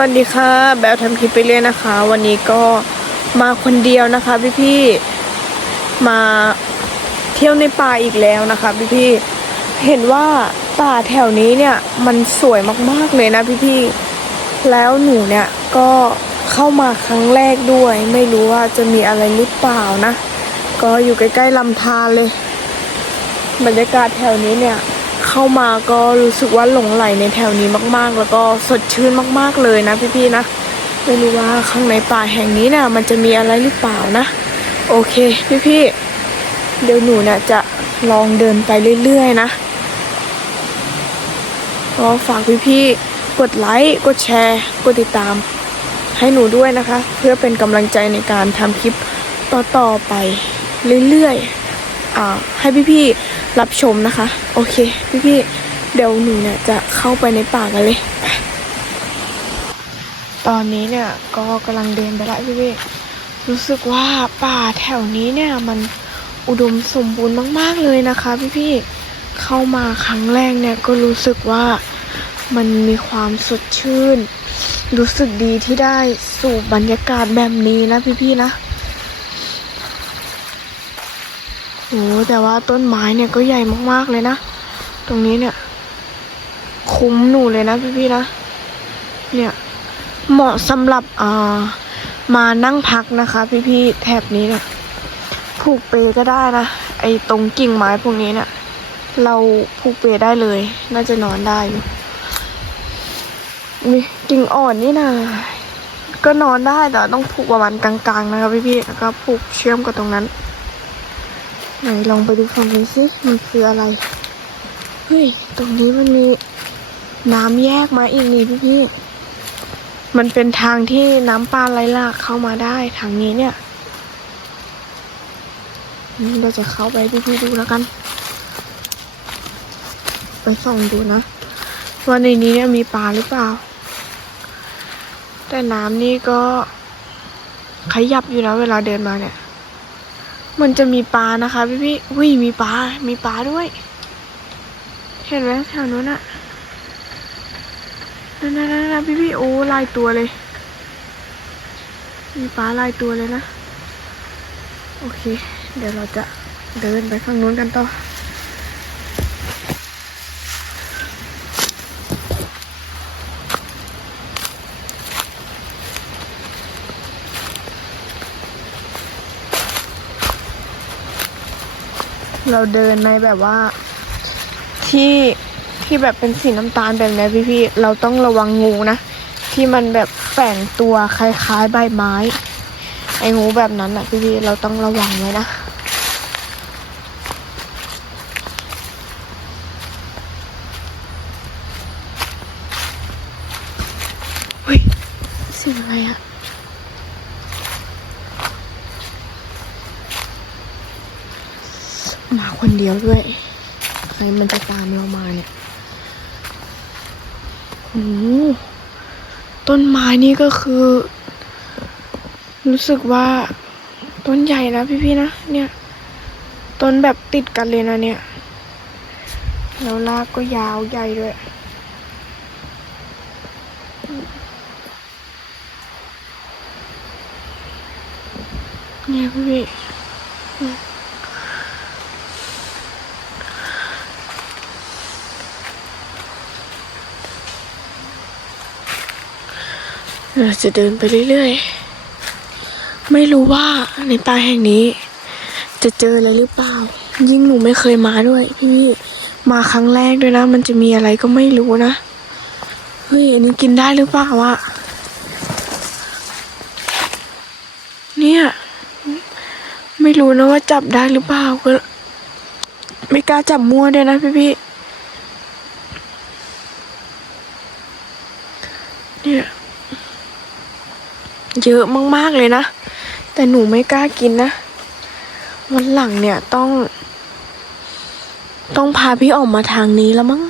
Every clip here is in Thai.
วัสดีค่ะ แบลทำคลิปไปเรื่อยนะคะ วันนี้ก็มาคนเดียวนะคะพี่ๆมาเที่ยวในป่าอีกแล้วนะคะพี่ๆเห็นว่าป่าแถวนี้เนี่ยมันสวยมากๆเลยนะพี่ๆแล้วหนูเนี่ยก็เข้ามาครั้งแรกด้วย ไม่รู้ว่าจะมีอะไรหรือเปล่านะ ก็อยู่ใกล้ๆลำธารเลย บรรยากาศแถวนี้เนี่ย เข้ามาก็รู้สึกว่าหลงไหลในแถวนี้มากๆ แล้วก็สดชื่นมากๆเลยนะพี่ๆนะไม่รู้ว่าข้างในป่าแห่งนี้นี่ยมันจะมีอะไรหรือเปล่านะ โอเคพี่ๆเดี๋ยวหนูเนี่ยจะลองเดินไปเรื่อยๆนะก็ฝากพี่ๆกดไลค์กดแชร์ กดติดตาม ให้หนูด้วยนะคะ เพื่อเป็นกำลังใจในการทำคลิปต่อๆไปเรื่อยๆอ่าให้พี่ๆ รับชมนะคะ โอเค พี่ๆเดี๋ยวหนูเนี่ยจะเข้าไปในป่ากันเลย ตอนนี้เนี่ยก็กำลังเดินไปละพี่ๆรู้สึกว่าป่าแถวนี้เนี่ยมันอุดมสมบูรณ์มาก ๆเลยนะคะ พี่ๆเข้ามาครั้งแรกเนี่ยก็รู้สึกว่ามันมีความสดชื่น รู้สึกดีที่ได้สูบบรรยากาศแบบนี้นะพี่ๆนะ โอ้แต่ว่าต้นไม้เนี่ยก็ใหญ่มากๆเลยนะ ตรงนี้เนี่ย คุ้มหนูเลยนะพี่ๆนะ เนี่ย เหมาะสำหรับอ่ามานั่งพักนะคะ พี่ๆแถบนี้เนี่ยผูกเปก็ได้นะ ไอ้ตรงกิ่งไม้พวกนี้เนี่ย เราผูกเปได้เลย น่าจะนอนได้ดูนี่กิ่งอ่อนนี่นะก็นอนได้แต่ต้องผูกประมาณกลางๆนะคะพี่ๆแล้วก็ผูกเชื่อมกับตรงนั้น ไหนลองไปดูฝั่งนี้สิมันคืออะไร เฮ้ย ตรงนี้มันมีน้ำแยกมาอีกนี่พี่พี่ มันเป็นทางที่น้ำปลาไหลหลากเข้ามาได้ทางนี้เนี่ยเราจะเข้าไปพี่พี่ๆดูแล้วกัน ไปส่องดูนะว่าในนี้เนี่ยมีปลาหรือเปล่า แต่น้ำนี่ก็ขยับอยู่นะเวลาเดินมาเนี่ย มันจะมีปลานะคะ พี่พี่ๆอุ้ยมีปลา มีปลาด้วย เห็นไหมแถวนู้นอะนั่นนั่นนั่นพี่พี่โอ้ลายตัวเลย มีปลาลายตัวเลยนะ โอเค เดี๋ยวเราจะเดินไปข้างนู้นกันต่อ เราเดินในแบบว่า ที่ที่แบบเป็นสีน้ำตาลแบบนี้พี่ๆเราต้องระวังงูนะ ที่มันแบบแฝงตัวคล้ายๆใบไม้ ไอ้งูแบบนั้นอะพี่ๆเราต้องระวังไว้นะเฮ้ยเสียงอะไรอะ มา คนเดียวด้วย ใครมันจะตามเรามาเนี่ยโอ้ต้นไม้นี่ก็คือ รู้สึกว่าต้นใหญ่นะพี่ๆนะ เนี่ย ต้นแบบติดกันเลยนะเนี่ย แล้วรากก็ยาวใหญ่ด้วยเนี่ยพี่ เราจะเดินไปเรื่อยๆ ไม่รู้ว่าในป่าแห่งนี้ จะเจออะไรหรือเปล่า ยิ่งหนูไม่เคยมาด้วย พี่มาครั้งแรกด้วยนะ มันจะมีอะไรก็ไม่รู้นะ เฮ้ยอันนี้กินได้หรือเปล่าวะเนี่ย ไม่รู้นะว่าจับได้หรือเปล่าก็ไม่กล้าจับมั่วด้วยนะพี่ๆเนี่ย เยอะมากๆเลยนะ แต่หนูไม่กล้ากินนะ วันหลังเนี่ยต้อง ต้องพาพี่อ๋อมมาทางนี้แล้วมั้ง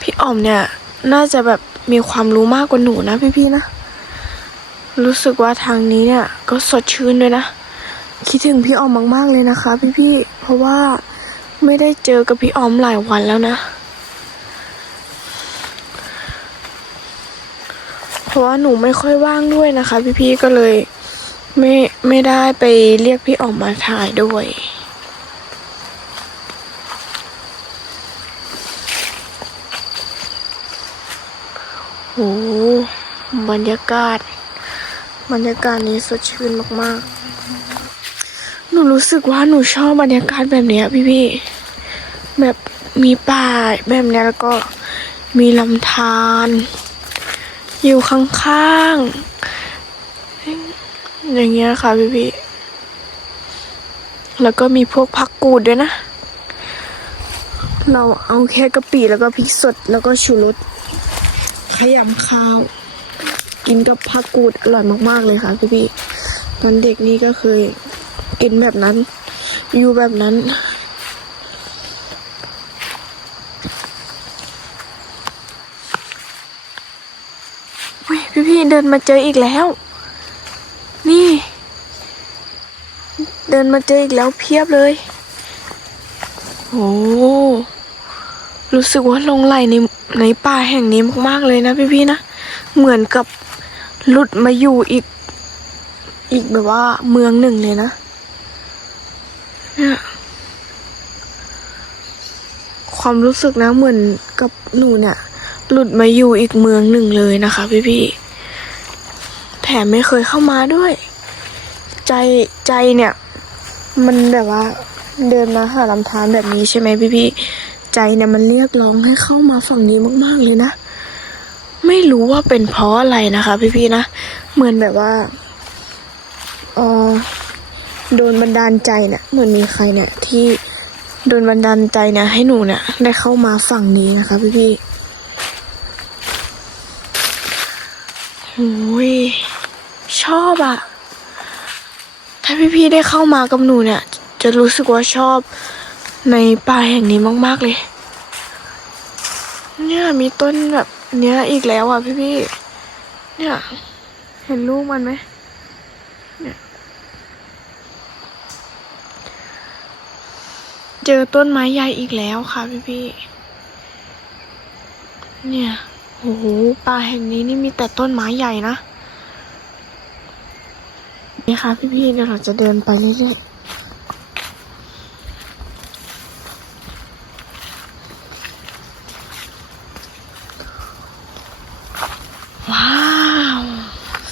พี่อ๋อมเนี่ย น่าจะแบบมีความรู้มากกว่าหนูนะพี่ๆนะ รู้สึกว่าทางนี้เนี่ย ก็สดชื่นด้วยนะ คิดถึงพี่อ๋อมมากๆเลยนะคะ พี่ๆเพราะว่าไม่ได้เจอกับพี่อ๋อมหลายวันแล้วนะ ราะว่าหนูไม่ค่อยว่างด้วยนะคะ พี่ๆก็เลยไม่ไม่ได้ไปเรียกพี่ออกมาถ่ายด้วยโหบรรยากาศ บรรยากาศนี้สดชื่นมากๆ หนูรู้สึกว่าหนูชอบบรรยากาศแบบนี้พี่ๆแบบมีป่าแบบนี้แล้วก็มีลำธาร อยู่ข้างๆ อย่างเงี้ยค่ะพี่ๆแล้วก็มีพวกผักกูดด้วยนะ เราเอาแค่กะปิแล้วก็พริกสดแล้วก็ชูรสขยำข้าว กินกับผักกูดอร่อยมากๆเลยค่ะพี่พี่ตอนเด็กนี่ก็เคยกินแบบนั้น อยู่แบบนั้น อุ้ยพี่พี่ๆเดินมาเจออีกแล้ว นี่ เดินมาเจออีกแล้วเพียบเลยโอ้รู้สึกว่าลงไหลในในป่าแห่งนี้มากๆเลยนะพี่พี่ๆนะ เหมือนกับหลุดมาอยู่อีก อีกแบบว่าเมืองหนึ่งเลยนะเนี่ยความรู้สึกนะเหมือนกับหนูเนี่ยหลุดมาอยู่อีกเมืองหนึ่งเลยนะคะพี่พี่ๆ แถมไม่เคยเข้ามาด้วย ใจใจเนี่ย มันแบบว่า เดินมาหาลำธารแบบนี้ใช่ไหมพี่พี่ใจเนี่ยมันเรียกร้องให้เข้ามาฝั่งนี้มาก ๆ เลยนะ ไม่รู้ว่าเป็นเพราะอะไรนะคะ พี่ๆนะเหมือนแบบว่าเออโดนบันดาลใจเนี่ยเหมือนมีใครเนี่ย ที่โดนบันดาลใจเนี่ยให้หนูเนี่ย ได้เข้ามาฝั่งนี้นะคะ พี่ๆโอ้ย ชอบอะถ้าพี่ๆได้เข้ามากับหนูเนี่ย จะรู้สึกว่าชอบในป่าแห่งนี้มาก ๆ เลย เนี่ยมีต้นแบบเนี้ยอีกแล้วอะพี่พี่ๆเนี่ย เห็นลูกมันไหมเนี่ยเจอต้นไม้ใหญ่อีกแล้วค่ะพี่พี่ๆเนี่ย โอ้โห ป่าแห่งนี้นี่มีแต่ต้นไม้ใหญ่นะ นี่ค่ะพี่พี่ๆเดี๋ยวเราจะเดินไปเรื่อยๆ ว้าว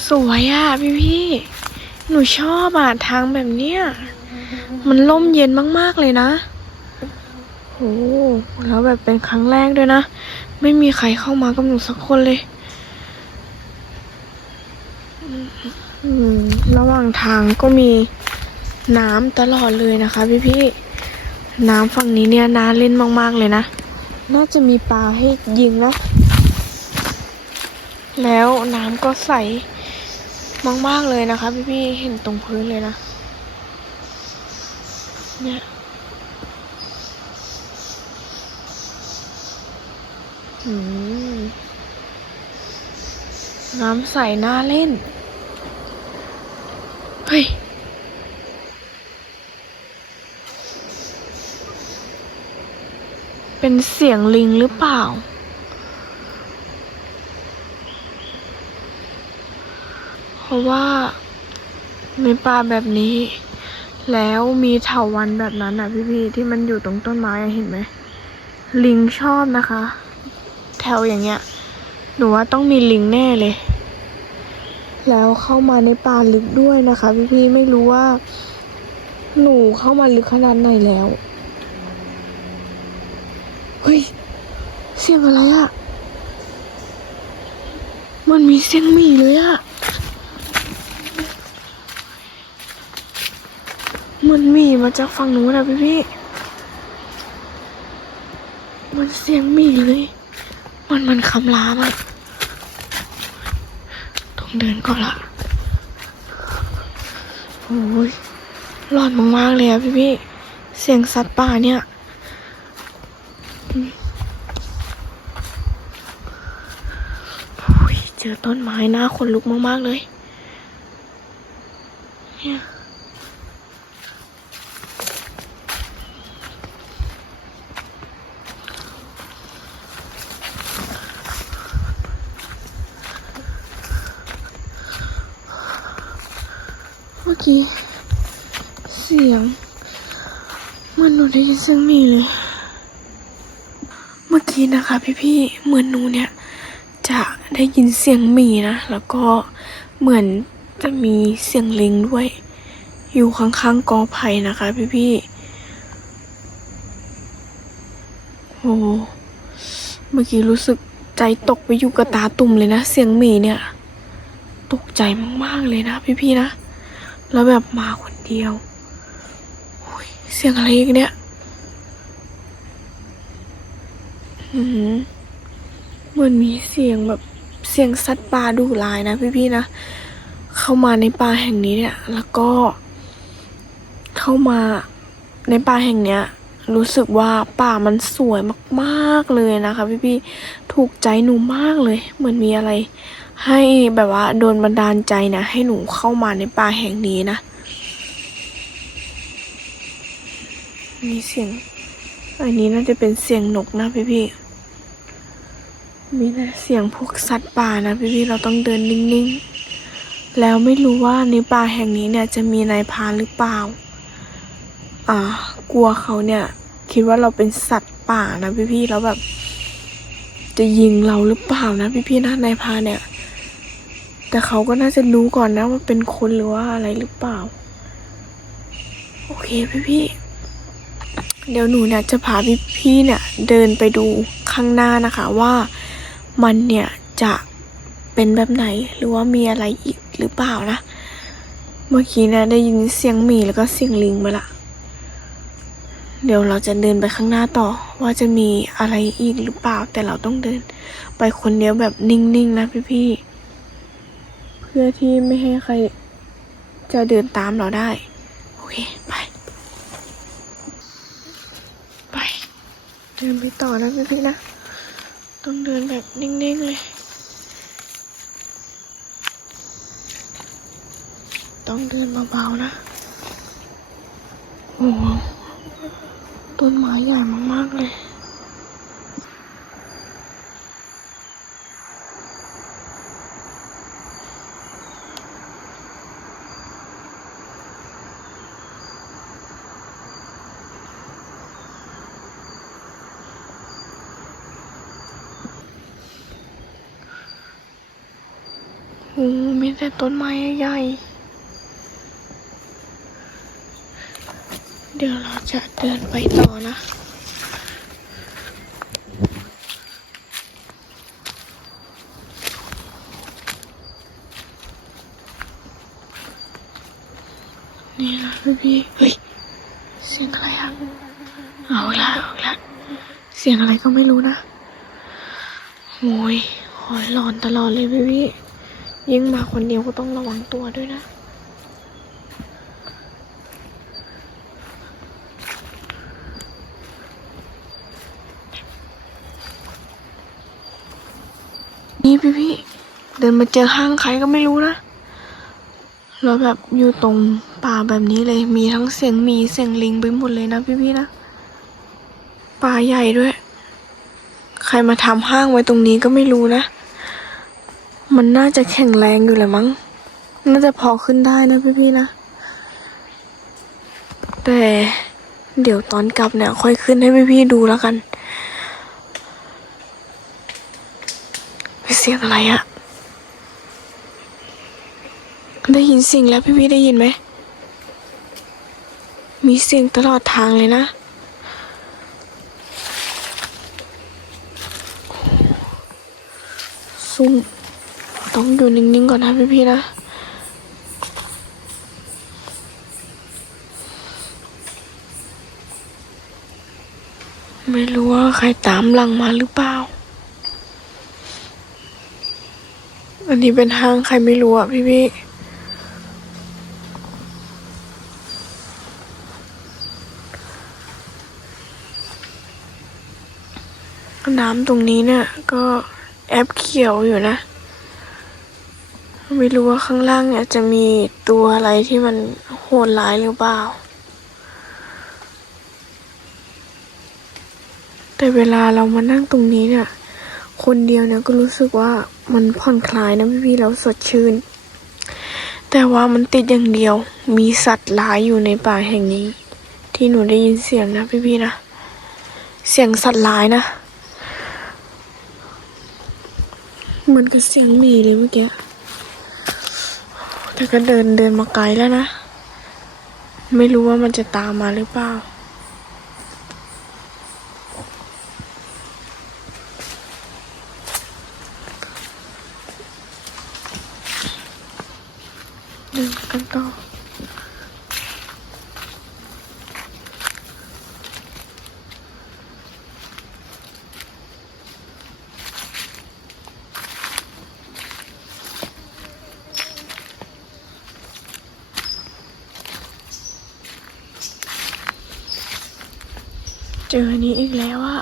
สวยอะพี่พี่ๆหนูชอบอะทางแบบเนี้ย มันร่มเย็นมากๆเลยนะโอ้แล้วแบบเป็นครั้งแรกด้วยนะ ไม่มีใครเข้ามากับหนูสักคนเลย อืม ระหว่างทางก็มีน้ำตลอดเลยนะคะพี่พี่น้ำฝั่งนี้เนี่ยน่าเล่นมาก ๆ เลยนะ น่าจะมีปลาให้ยิงนะแล้วน้ำก็ใสมาก ๆ เลยนะคะ พี่ๆเห็นตรงพื้นเลยนะ เนี่ยน้ำใสน่าเล่น เฮ้ยเป็นเสียงลิงหรือเปล่า เพราะว่าในป่าแบบนี้ แล้วมีเถาวันแบบนั้นอะพี่ๆที่มันอยู่ตรงต้นไม้เห็นไหม ลิงชอบนะคะ แถวอย่างเงี้ย หนูว่าต้องมีลิงแน่เลย แล้วเข้ามาในป่าลึกด้วยนะคะ พี่ๆไม่รู้ว่า หนูเข้ามาลึกขนาดไหนแล้วเฮ้ยเสียงอะไรอะมันมีเสียงหมีเลยอะมันหมีมาจากฝั่งนู้นนะพี่พี่มันเสียงหมีเลย มันมันคำรามอะ เดินก่อนละโอ้ยร้อนมากๆเลยอะพี่พี่เสียงสัตว์ป่าเนี่ยโอ้ยเจอต้นไม้หน้าขนลุกมากๆเลย เนี่ย มื่อกี้ เสียงเหมือนหนูได้ยินเสียงหมีเลย เมื่อกี้นะคะพี่ๆเหมือนหนูเนี่ย จะได้ยินเสียงหมีนะ แล้วก็เหมือนจะมีเสียงลิงด้วย อยู่ข้างๆกอไผ่นะคะพี่ๆโอ้เมื่อกี้รู้สึกใจตกไปอยู่กับตาตุ่มเลยนะ เสียงหมีเนี่ย ตกใจมากๆเลยนะพี่ๆนะ แล้วแบบมาคนเดียวยเสียงอะไรอีกเนี่ยเหมือนมีเสียงแบบเสียงสัตว์ป่าดุร้ายนะพี่ๆนะ เข้ามาในป่าแห่งนี้เนี่ย แล้วก็ เข้ามาในป่าแห่งเนี้ย รู้สึกว่าป่ามันสวยมาก ๆเลยนะคะ พี่ๆถูกใจหนูมากเลย เหมือนมีอะไร ให้แบบว่าโดนบันดาลใจนะ ให้หนูเข้ามาในป่าแห่งนี้นะ มีเสียง อันนี้น่าจะเป็นเสียงนกนะพี่พี่มีแต่เสียงพวกสัตว์ป่านะพี่พี่เราต้องเดินนิ่งๆ แล้วไม่รู้ว่าในป่าแห่งนี้เนี่ยจะมีนายพานหรือเปล่า อ่ากลัวเขาเนี่ย คิดว่าเราเป็นสัตว์ป่านะพี่พี่แล้วแบบ จะยิงเราหรือเปล่านะพี่พี่นะนายพานเนี่ย แต่เขาก็น่าจะรู้ก่อนนะว่าเป็นคนหรือว่าอะไรหรือเปล่า โอเคพี่พี่เดี๋ยวหนูเนี่ยจะพาพี่พี่เนี่ยเดินไปดูข้างหน้านะคะว่ามันเนี่ยจะเป็นแบบไหนหรือว่ามีอะไรอีกหรือเปล่านะ เมื่อกี้นี่ยได้ยินเสียงหมีแล้วก็เสียงลิงมาละ เดี๋ยวเราจะเดินไปข้างหน้าต่อ ว่าจะมีอะไรอีกหรือเปล่า แต่เราต้องเดิน ไปคนเดียวแบบนิ่งๆนะพี่พี่ๆ พื่อที่ไม่ให้ใครจะเดินตามเราได้ โอเค ไป ไป เดินไปต่อนะพี่พี่ๆนะ ต้องเดินแบบนิ่งๆเลย ต้องเดินเบาๆนะ โอ้ต้นไม้ใหญ่มากๆเลย อ้มีแต่ต้นไม้ใหญ่ เดี๋ยวเราจะเดินไปต่อนะนี่นะพี่พี่เฮ้ย เสียงอะไรอะเอาละเอาละเสียงอะไรก็ไม่รู้นะโอ้ยหอยหลอนตลอดเลยพี่พี่ ยิ่งมาคนเดียวก็ต้องระวังตัวด้วยนะ นี่พี่พี่เดินมาเจอห้างใครก็ไม่รู้นะ แล้วแบบอยู่ตรงป่าแบบนี้เลย มีทั้งเสียงหมีเสียงลิงไปหมดเลยนะพี่พี่นะ ป่าใหญ่ด้วย ใครมาทำห้างไว้ตรงนี้ก็ไม่รู้นะ มันน่าจะแข็งแรงอยู่แหละมั้ง น่าจะพอขึ้นได้นะพี่ๆนะ แต่เดี๋ยวตอนกลับเนี่ย ค่อยขึ้นให้พี่ๆดูแล้วกันเสียงอะไรอะได้ยินเสียงแล้วพี่ๆได้ยินไหม มีเสียงตลอดทางเลยนะซุ่ม ต้องอยู่นิ่งๆก่อนนะพี่ๆนะไม่รู้ว่าใครตามหลังมาหรือเปล่า อันนี้เป็นห้างใครไม่รู้อะพี่พี่ๆน้ำตรงนี้เนี่ยก็แอบเขียวอยู่นะ ไม่รู้ว่าข้างล่างเนี่ยจะมีตัวอะไรที่มันโหดร้ายหรือเปล่า แต่เวลาเรามานั่งตรงนี้เนี่ย คนเดียวเนี่ยก็รู้สึกว่ามันผ่อนคลายนะพี่ๆแล้วสดชื่น แต่ว่ามันติดอย่างเดียว มีสัตว์ร้ายอยู่ในป่าแห่งนี้ ที่หนูได้ยินเสียงนะพี่ๆนะ เสียงสัตว์ร้ายนะ เหมือนกับเสียงหมีเลยเมื่อกี้ แต่ก็เดินเดินมาไกลแล้วนะ ไม่รู้ว่ามันจะตามมาหรือเปล่า เดินกันต่อ เจออันนี้อีกแล้วอะ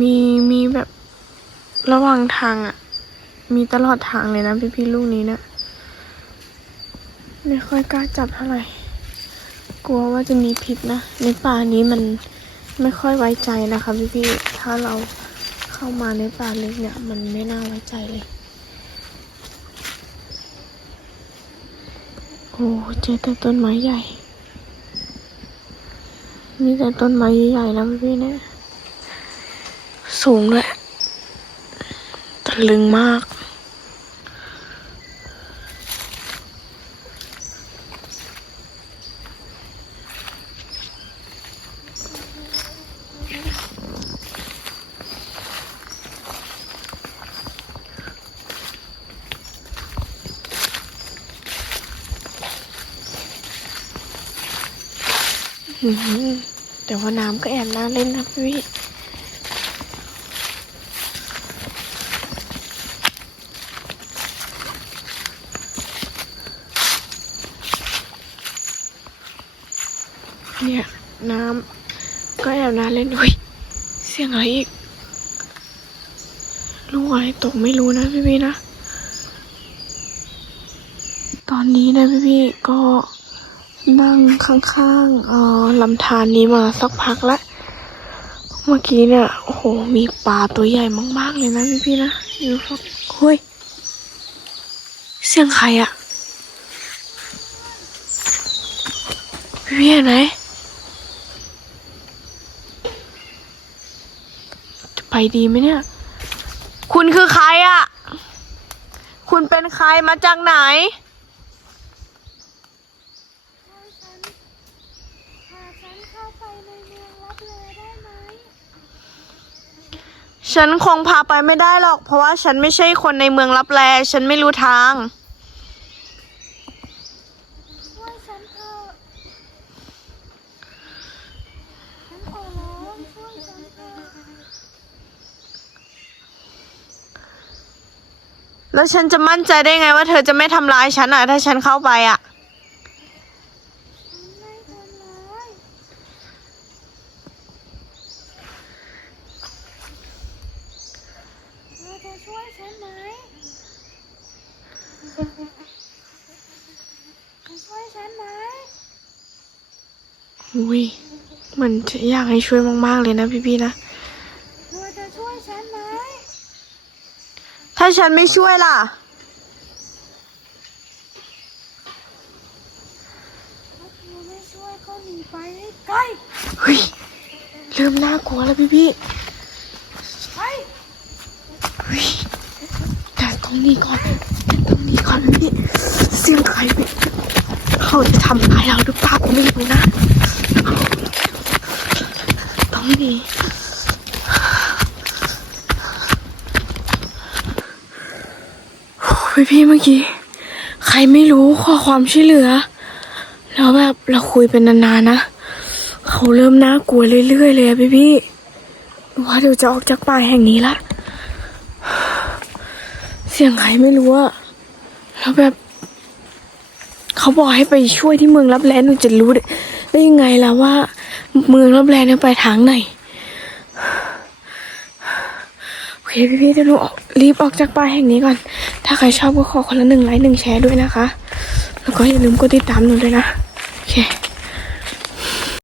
มีมีแบบระห วางทางอะมีตลอดทางเลยนะพี่พี่ๆลูกนี้เนะไม่ค่อยกล้าจับเท่าไหร่ กลัวว่าจะมีพิษนะ ในป่านี้มันไม่ค่อยไว้ใจนะคะพี่พี่ๆถ้าเราเข้ามาในป่าลึกเนี่ย มันไม่น่าไว้ใจเลย โอ้เจอแต่ต้นไม้ใหญ่ มีแต่ต้นไม้ใหญ่ๆนะพี่ๆเนี่ยสูงด้วย ตะลึงมาก แต่ว่าน้ำก็แอบน่าเล่นนะพี่ เนี่ย น้ำก็แอบน่าเล่นอุ้ยเสียงอะไรอีก ลู กอะไม่รู้นะพี่พี่นะ ตอนนี้นะพี่พี่ก็นั่งข้างๆเอ่อลำธารนี้มาสักพักแล้วเมื่อกี้เนี่ยโอ้โหมีปลาตัวใหญ่มากๆเลยนะพี่ๆนะอยู่ฝั่งเฮ้ยเสียงใครอะพี่ๆเห็นไหมจะไปดีไหมเนี่ย คุณคือใครอะคุณเป็นใครมาจากไหน พาฉันเข้าไปในเมืองลับแลได้ไหม ฉันคงพาไปไม่ได้หรอก เพราะว่าฉันไม่ใช่คนในเมืองลับแล ฉันไม่รู้ทาง ช่วยฉันเถอะฉันขอร้องช่วยฉันเถอะ แล้วฉันจะมั่นใจได้ไงว่าเธอจะไม่ทำร้ายฉันอะ ถ้าฉันเข้าไปอะ ไม่ทำร้ายเธอจะช่วยฉันไหมจะช่วยฉันไหมอุ้ยมือนจะอยากให้ช่วยมากๆเลยนะพี่ๆนะ เธอจะช่วยฉันไหม ถ้าฉันไม่ช่วยล่ะ ถ้าเธอไม่ช่วยก็หนีไปให้ไกลเฮ้ย เริ่มน่ากลัวแล้วพี่ไปๆเฮ้ยแต่ต้องหนี้ก่อนแต่ต้องหนี้ก่อนพี่ๆเสียงใครพี่เขาจะทำร้ายเราหรือเปล่าก็ไม่รู้นะ ต้องหนี พี่พี่เมื่อกี้ ใครไม่รู้ขอความช่วยเหลือ แล้วแบบเราคุยเป็นนานๆนะ เขาเริ่มน่ากลัวเรื่อยๆเลยอะพี่พี่ว่าเดี๋ยวจะออกจากป่าแห่งนี้ละ เสียงใครไม่รู้อะแล้วแบบ เขาบอกให้ไปช่วยที่เมืองรับแลหนูจะรู้ได้ยังไงล่ะว่า เมืองรับแลเนี่ยไปทางไหนโอเคพี่ๆเดี๋ยวหนูออกรีบออกจากป่าแห่งนี้ก่อน ถ้าใครชอบก็ขอคนละหนึ่งไลค์หนึ่งแชร์ด้วยนะคะ แล้วก็อย่าลืมกดติดตามหนูด้วยนะ โอเค